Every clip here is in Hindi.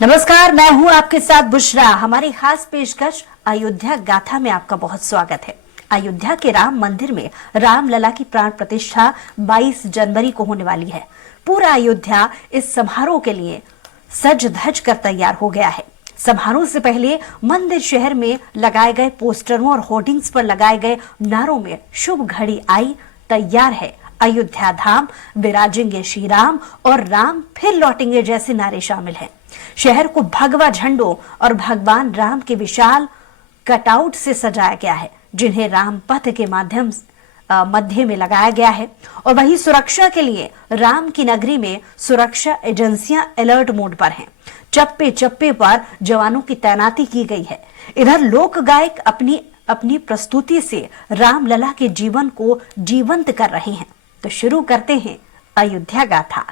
नमस्कार, मैं हूं आपके साथ बुशरा। हमारी खास पेशकश अयोध्या गाथा में आपका बहुत स्वागत है। अयोध्या के राम मंदिर में रामलला की प्राण प्रतिष्ठा 22 जनवरी को होने वाली है। पूरा अयोध्या इस समारोह के लिए सज धज कर तैयार हो गया है। समारोह से पहले मंदिर शहर में लगाए गए पोस्टरों और होर्डिंग्स पर लगाए गए नारों में शुभ घड़ी आई, तैयार है अयोध्या धाम, विराजेंगे श्री राम और राम फिर लौटेंगे जैसे नारे शामिल हैं। शहर को भगवा झंडों और भगवान राम के विशाल कटआउट से सजाया गया है, जिन्हें राम पथ के मध्य में लगाया गया है। और वहीं सुरक्षा के लिए राम की नगरी में सुरक्षा एजेंसियां अलर्ट मोड पर हैं। चप्पे चप्पे पर जवानों की तैनाती की गई है। इधर लोक गायक अपनी प्रस्तुति से रामलला के जीवन को जीवंत कर रहे हैं। तो शुरू करते हैं अयोध्या गाथा।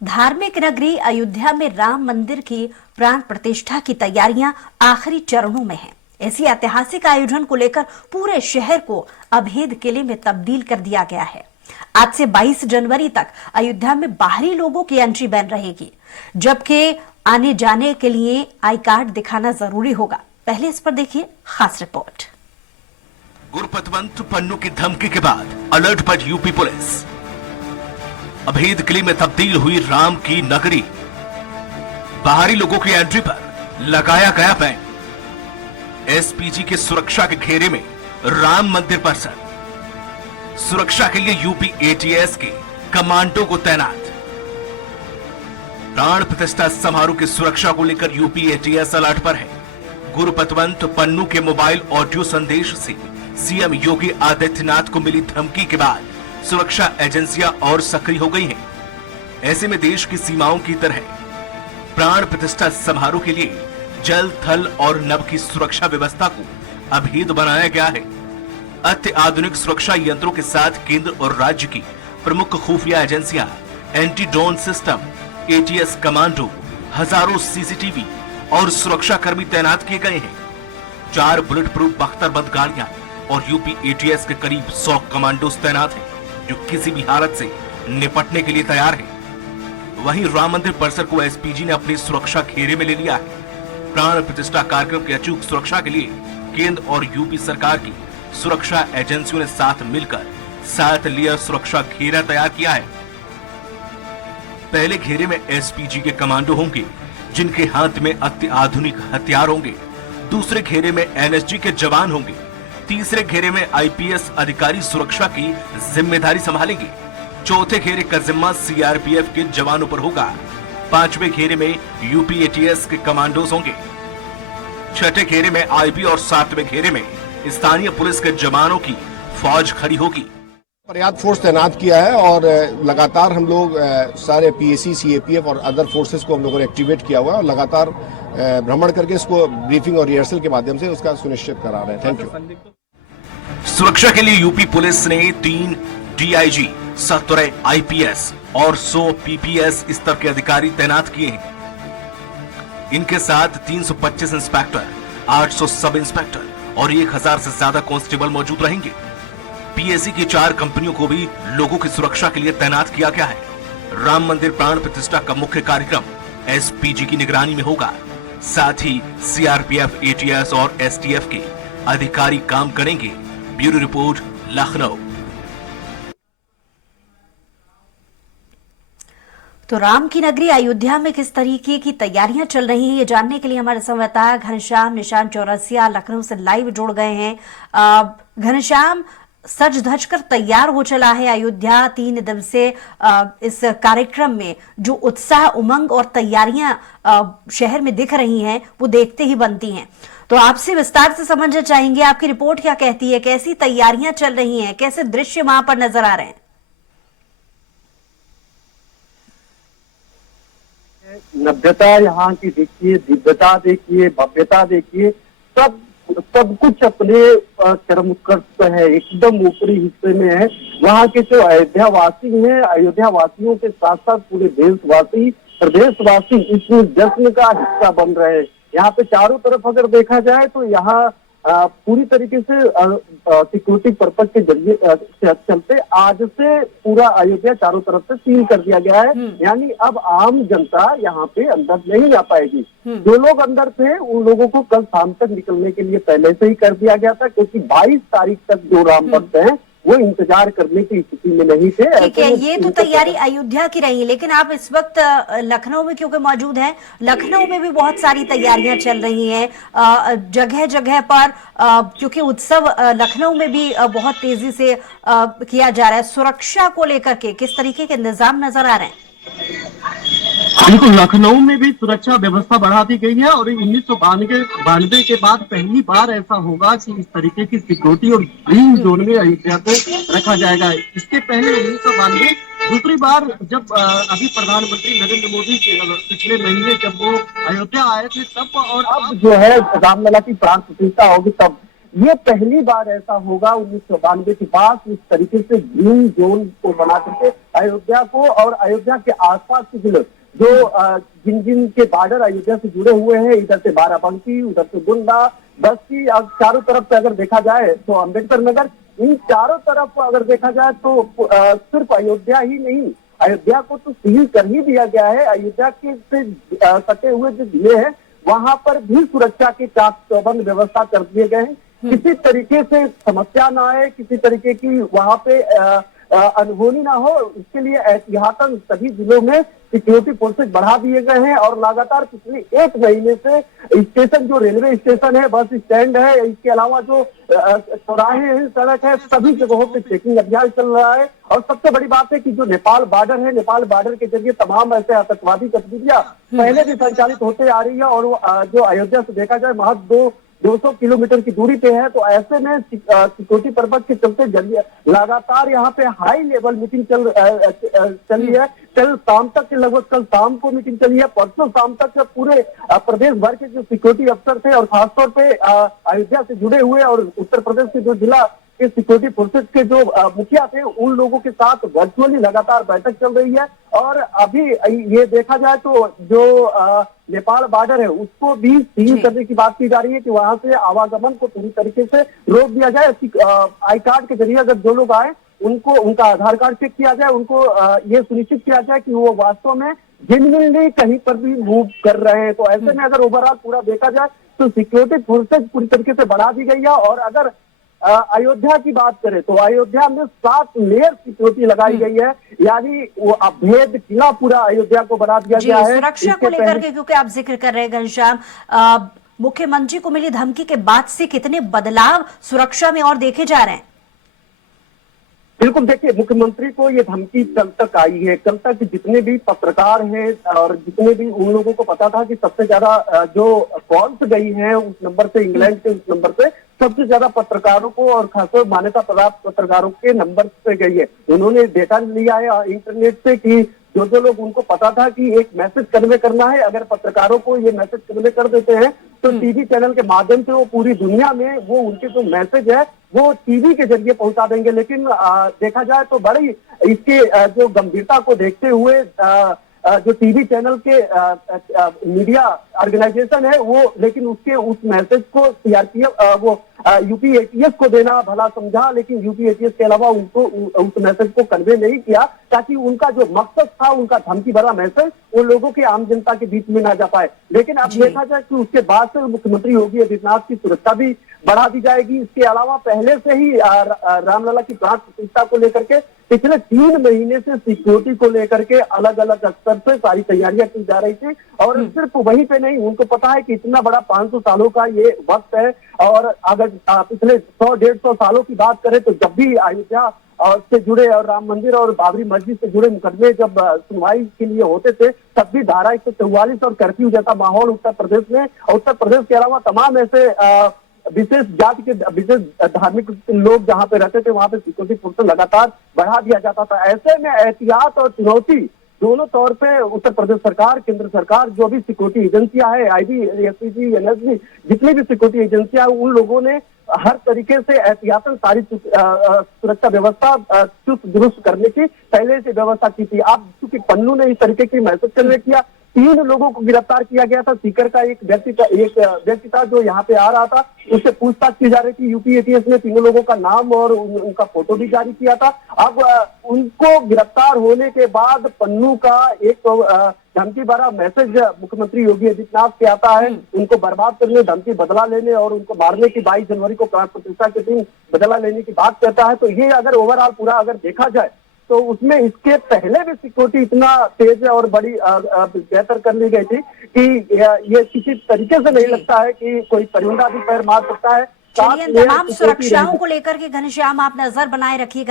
धार्मिक नगरी अयोध्या में राम मंदिर की प्राण प्रतिष्ठा की तैयारियां आखिरी चरणों में हैं। ऐसी ऐतिहासिक आयोजन को लेकर पूरे शहर को अभेद किले में तब्दील कर दिया गया है। आज से 22 जनवरी तक अयोध्या में बाहरी लोगों की एंट्री बैन रहेगी, जबकि आने जाने के लिए आई कार्ड दिखाना जरूरी होगा। पहले इस पर देखिए खास रिपोर्ट। गुरपतवंत पन्नू की धमकी के बाद अलर्ट पर यूपी पुलिस। अभेद किले में तब्दील हुई राम की नगरी। बाहरी लोगों की एंट्री पर लगाया गया बैन। एसपीजी के सुरक्षा के घेरे में राम मंदिर परिसर। सुरक्षा के लिए यूपी एटीएस के कमांडो को तैनात। प्राण प्रतिष्ठा समारोह की सुरक्षा को लेकर यूपी एटीएस अलर्ट पर है। गुरपतवंत पन्नू के मोबाइल ऑडियो संदेश से सीएम योगी आदित्यनाथ को मिली धमकी के बाद सुरक्षा एजेंसियां और सक्रिय हो गई हैं। ऐसे में देश की सीमाओं की तरह प्राण प्रतिष्ठा समारोह के लिए जल, थल और नभ की सुरक्षा व्यवस्था को अभेद बनाया गया है। अत्याधुनिक सुरक्षा यंत्रों के साथ केंद्र और राज्य की प्रमुख खुफिया एजेंसियां, anti drone system, ATS commando, हजारों सीसीटीवी और सुरक्षा कर्मी तैनात किए गए हैं। 4 बुलेट प्रूफ बख्तरबंद गाड़ियां और यूपी एटीएस के करीब 100 कमांडोज तैनात हैं, जो किसी भी हालत से निपटने के लिए तैयार है। वहीं राम मंदिर परिसर को एसपीजी ने अपनी सुरक्षा घेरे में ले लिया है। प्राण प्रतिष्ठा कार्यक्रम की अचूक सुरक्षा के लिए केंद्र और यूपी सरकार की सुरक्षा एजेंसियों ने साथ मिलकर 7 लेयर सुरक्षा घेरा तैयार किया है। पहले घेरे में एसपीजी के कमांडो होंगे, जिनके हाथ में अत्याधुनिक हथियार होंगे। दूसरे घेरे में एनएसजी के जवान होंगे। तीसरे घेरे में आईपीएस अधिकारी सुरक्षा की जिम्मेदारी संभालेंगे। चौथे घेरे का जिम्मा सीआरपीएफ के जवानों पर होगा। 5वें घेरे में यूपी एटीएस के कमांडोज होंगे। 6ठे घेरे में आईबी और 7वें घेरे में स्थानीय पुलिस के जवानों की फौज खड़ी होगी। पर्याप्त फोर्स तैनात किया है और लगातार हम लोग सारे पीएसी, सीएपीएफ और अदर फोर्सेस को हम लोगों ने एक्टिवेट किया हुआ है और लगातार भ्रमण करके इसको ब्रीफिंग और रिहर्सल के माध्यम से उसका सुनिश्चित करा रहे हैं। Thank you. सुरक्षा के लिए यूपी पुलिस ने 3 डीआईजी, 17 आईपीएस और 100 पीपीएस स्तर के अधिकारी तैनात किए हैं। इनके साथ 325 इंस्पेक्टर, 800 सब इंस्पेक्टर और 1000 से ज्यादा कांस्टेबल मौजूद रहेंगे। पीएसी की 4 कंपनियों को भी लोगों की सुरक्षा के लिए तैनात किया गया है। राम मंदिर प्राण प्रतिष्ठा का मुख्य कार्यक्रम एसपीजी की निगरानी में होगा। साथ ही सीआरपीएफ, एटीएस और एसटीएफ के अधिकारी काम करेंगे। Bureau report, Lucknow. तो राम की नगरी अयोध्या में किस तरीके की तैयारियां चल रही हैं, ये जानने के लिए हमारे संवाददाता घनश्याम निशान चौरसिया लखनऊ से लाइव जुड़ गए हैं। घनश्याम, सज धज कर तैयार हो चला है अयोध्या। 3 दिवसीय इस कार्यक्रम में जो उत्साह, उमंग और तैयारियां शहर में दिख रही हैं, वो देखते ही बनती हैं। तो आपसे विस्तार से समझना चाहेंगे, आपकी रिपोर्ट क्या कहती है, कैसी तैयारियां चल रही हैं, कैसे दृश्य वहां पर नजर आ रहे हैं? नव्यता यहाँ की देखिए, दिव्यता देखिए, भव्यता देखिए, सब सब कुछ अपने चरम कष्ट है, एकदम ऊपरी हिस्से में है। वहाँ के जो अयोध्या वासी हैं, अयोध्या वासियों के साथ साथ पूरे देशवासी, प्रदेशवासी इस जश्न का हिस्सा बन रहे हैं। यहाँ पे चारों तरफ अगर देखा जाए तो यहाँ पूरी तरीके से सिक्योरिटी पर्पज के जरिए चलते आज से पूरा अयोध्या चारों तरफ से सील कर दिया गया है। यानी अब आम जनता यहाँ पे अंदर नहीं आ पाएगी। जो लोग अंदर थे उन लोगों को कल शाम तक निकलने के लिए पहले से ही कर दिया गया था, क्योंकि 22 तारीख तक जो राम भक्त हैं वो इंतजार करने की स्थिति में नहीं थे। ठीक है, ये तो तैयारी अयोध्या की रही, लेकिन आप इस वक्त लखनऊ में क्योंकि मौजूद हैं, लखनऊ में भी बहुत सारी तैयारियां चल रही हैं जगह जगह पर, क्योंकि उत्सव लखनऊ में भी बहुत तेजी से किया जा रहा है। सुरक्षा को लेकर के किस तरीके के इंतजाम नजर आ रहे हैं? बिल्कुल, लखनऊ में भी सुरक्षा व्यवस्था बढ़ा दी गई है और 1992 के बाद पहली बार ऐसा होगा कि इस तरीके की सिक्योरिटी और ग्रीन जोन में अयोध्या को रखा जाएगा। इसके पहले 1992 दूसरी बार जब अभी प्रधानमंत्री नरेंद्र मोदी पिछले महीने जब वो अयोध्या आए थे तब, और अब जो है रामलला की प्राण प्रतिष्ठा होगी तब ये पहली बार ऐसा होगा 1992 के बाद इस तरीके से ग्रीन जोन को बना करके अयोध्या को और अयोध्या के आसपास के जिले जो जिन जिन के बॉर्डर अयोध्या से जुड़े हुए हैं, इधर से बाराबंकी, उधर से गोंडा, बस्ती, अब चारों तरफ से अगर देखा जाए तो अम्बेडकर नगर, इन चारों तरफ अगर देखा जाए तो सिर्फ अयोध्या ही नहीं, अयोध्या को तो सील कर ही दिया गया है। अयोध्या के से सटे हुए जो जिले हैं वहां पर भी सुरक्षा के चाक चौबंद व्यवस्था कर दिए गए हैं। किसी तरीके से समस्या ना आए, किसी तरीके की वहां पे अनहोनी ना हो, इसके लिए एहतियातन सभी जिलों में सिक्योरिटी फोर्सेज बढ़ा दिए गए हैं। और लगातार पिछले 1 महीने से स्टेशन, जो रेलवे स्टेशन है, बस स्टैंड है, इसके अलावा जो चौराहे हैं, सड़क है, सभी जगहों पे चेकिंग अभियान चल रहा है। और सबसे बड़ी बात है कि जो नेपाल बॉर्डर है, नेपाल बॉर्डर के जरिए तमाम ऐसे आतंकवादी गतिविधियां पहले भी संचालित होते आ रही है और जो अयोध्या से देखा जाए महज 200 किलोमीटर की दूरी पे है। तो ऐसे में सिक्योरिटी पर्पज के चलते लगातार यहाँ पे हाई लेवल मीटिंग चली है। कल शाम तक, लगभग कल शाम को मीटिंग चली है। परसों शाम तक पूरे प्रदेश भर के जो सिक्योरिटी अफसर थे और खासतौर पे अयोध्या से जुड़े हुए और उत्तर प्रदेश के जो जिला के सिक्योरिटी फोर्सेज के जो मुखिया थे, उन लोगों के साथ वर्चुअली लगातार बैठक चल रही है। और अभी ये देखा जाए तो जो नेपाल बॉर्डर है उसको भी सील करने की बात की जा रही है कि वहां से आवागमन को पूरी तरीके से रोक दिया जाए। आई कार्ड के जरिए अगर जो लोग आए उनको उनका आधार कार्ड चेक किया जाए, उनको ये सुनिश्चित किया जाए कि वो वास्तव में जेन्युइनली कहीं पर भी मूव कर रहे हैं। तो ऐसे में अगर ओवरऑल पूरा देखा जाए तो सिक्योरिटी फोर्सेज पूरी तरीके से बढ़ा दी गई है। और अगर अयोध्या की बात करें तो अयोध्या में 7 लेयर सिक्योरिटी लगाई गई है, यानी वो अभेद किला पूरा अयोध्या को बना दिया गया है। सुरक्षा को लेकर के क्योंकि आप जिक्र कर रहे हैं घनश्याम, मुख्यमंत्री को मिली धमकी के बाद से कितने बदलाव सुरक्षा में और देखे जा रहे हैं? बिल्कुल, देखिए, मुख्यमंत्री को ये धमकी कल तक आई है। कल तक जितने भी पत्रकार हैं और जितने भी उन लोगों को पता था कि सबसे ज्यादा जो कॉल्स गई हैं उस नंबर से, इंग्लैंड के उस नंबर से सबसे ज्यादा पत्रकारों को और खासतौर मान्यता प्राप्त पत्रकारों के नंबर से गई है। उन्होंने डेटा लिया है इंटरनेट से कि जो लोग, उनको पता था कि एक मैसेज कन्वे करना है, अगर पत्रकारों को ये मैसेज कन्वे कर देते हैं तो टीवी चैनल के माध्यम से वो पूरी दुनिया में वो उनके जो मैसेज है वो टीवी के जरिए पहुंचा देंगे। लेकिन देखा जाए तो बड़ी इसके जो गंभीरता को देखते हुए जो टीवी चैनल के मीडिया ऑर्गेनाइजेशन है वो, लेकिन उसके उस मैसेज को सीआरपीएफ वो यूपी एटीएस को देना भला समझा, लेकिन यूपी एटीएस के अलावा उनको उस मैसेज को कन्वे नहीं किया ताकि उनका जो मकसद था, उनका धमकी भरा मैसेज, वो लोगों के आम जनता के बीच में ना जा पाए। लेकिन अब देखा जाए कि उसके बाद से मुख्यमंत्री योगी आदित्यनाथ की सुरक्षा भी बढ़ा दी जाएगी। इसके अलावा पहले से ही रामलला की प्राण प्रतिष्ठा को लेकर के पिछले 3 महीने से सिक्योरिटी को लेकर के अलग अलग स्तर से सारी तैयारियां की जा रही थी। और सिर्फ वहीं पे नहीं, उनको पता है कि इतना बड़ा 500 सालों का ये वक्त है। और अगर पिछले 100-150 सालों की बात करें तो जब भी अयोध्या से जुड़े और राम मंदिर और बाबरी मस्जिद से जुड़े मुकदमे जब सुनवाई के लिए होते थे, तब भी धारा 144 और कर्फ्यू जैसा माहौल उत्तर प्रदेश में, और उत्तर प्रदेश के अलावा तमाम ऐसे विशेष जाति के, विशेष धार्मिक लोग जहां पे रहते थे, वहां पे सिक्योरिटी फोर्स लगातार बढ़ा दिया जाता था। ऐसे में एहतियात और चुनौती दोनों तौर पे उत्तर प्रदेश सरकार, केंद्र सरकार, जो भी सिक्योरिटी एजेंसियां है, आईबी, एसपीजी, एनएसजी, जितनी भी सिक्योरिटी एजेंसियां, उन लोगों ने हर तरीके से एहतियातन सारी सुरक्षा व्यवस्था चुस्त दुरुस्त करने की पहले से व्यवस्था की थी। अब चूंकि पन्नू ने इस तरीके की मैसेज कन्वे किया, 3 लोगों को गिरफ्तार किया गया था। सीकर का एक व्यक्ति था जो यहाँ पे आ रहा था, उससे पूछताछ की जा रही थी। यूपी एटीएस ने 3 लोगों का नाम और उनका फोटो भी जारी किया था। अब उनको गिरफ्तार होने के बाद पन्नू का एक धमकी भरा मैसेज मुख्यमंत्री योगी आदित्यनाथ के आता है, उनको बर्बाद करने, धमकी बदला लेने और उनको मारने की 22 जनवरी को प्राण प्रतिष्ठा के दिन बदला लेने की बात कहता है। तो ये अगर ओवरऑल पूरा अगर देखा जाए तो उसमें इसके पहले भी सिक्योरिटी इतना तेज और बड़ी बेहतर कर ली गई थी कि ये किसी तरीके से नहीं लगता है कि कोई परिंदा भी पैर मार सकता है। चलिए, तमाम सुरक्षाओं को लेकर के घनश्याम आप नजर बनाए रखिएगा।